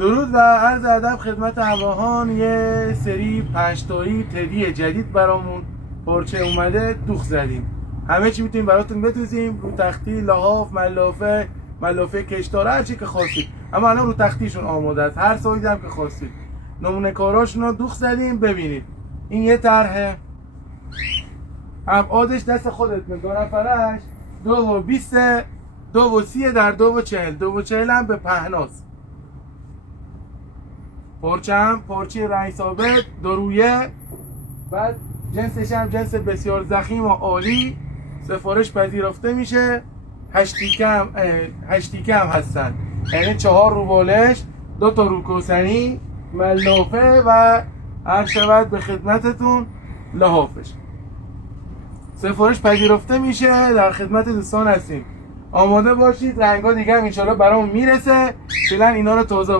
درود و عرض ادب خدمت هواهان. یه سری 5 تایی تدی جدید برامون پارچه اومده، دوخ زدیم. همه چی میتونیم براتون بدوزیم، رو تختی، لحاف، ملافه کشدار، هر چی که خواستید. اما الان رو تختیشون آماده است، هر سایزی هم که خواستید. نمونه کاراشون رو دوخ زدیم. ببینید این یه طرحه، ابعادش دست خودت، 2 نفرش 2.20 2.30 در 2.40 2.40 هم به پهناست. پارچه رنگ ثابت، 2 رویه. بعد جنسش هم جنس بسیار ضخیم و عالی، سفارش پذیرفته میشه. 8 تیکه هم هستن، یعنی 4 رو بالش، 2 تا رو کوسنی، ملافه و هر شود به خدمتتون لحافش. سفارش پذیرفته میشه، در خدمت دوستان هستیم. آماده باشید، رنگا دیگه هم انشالله برامون میرسه. فعلا اینا رو تازه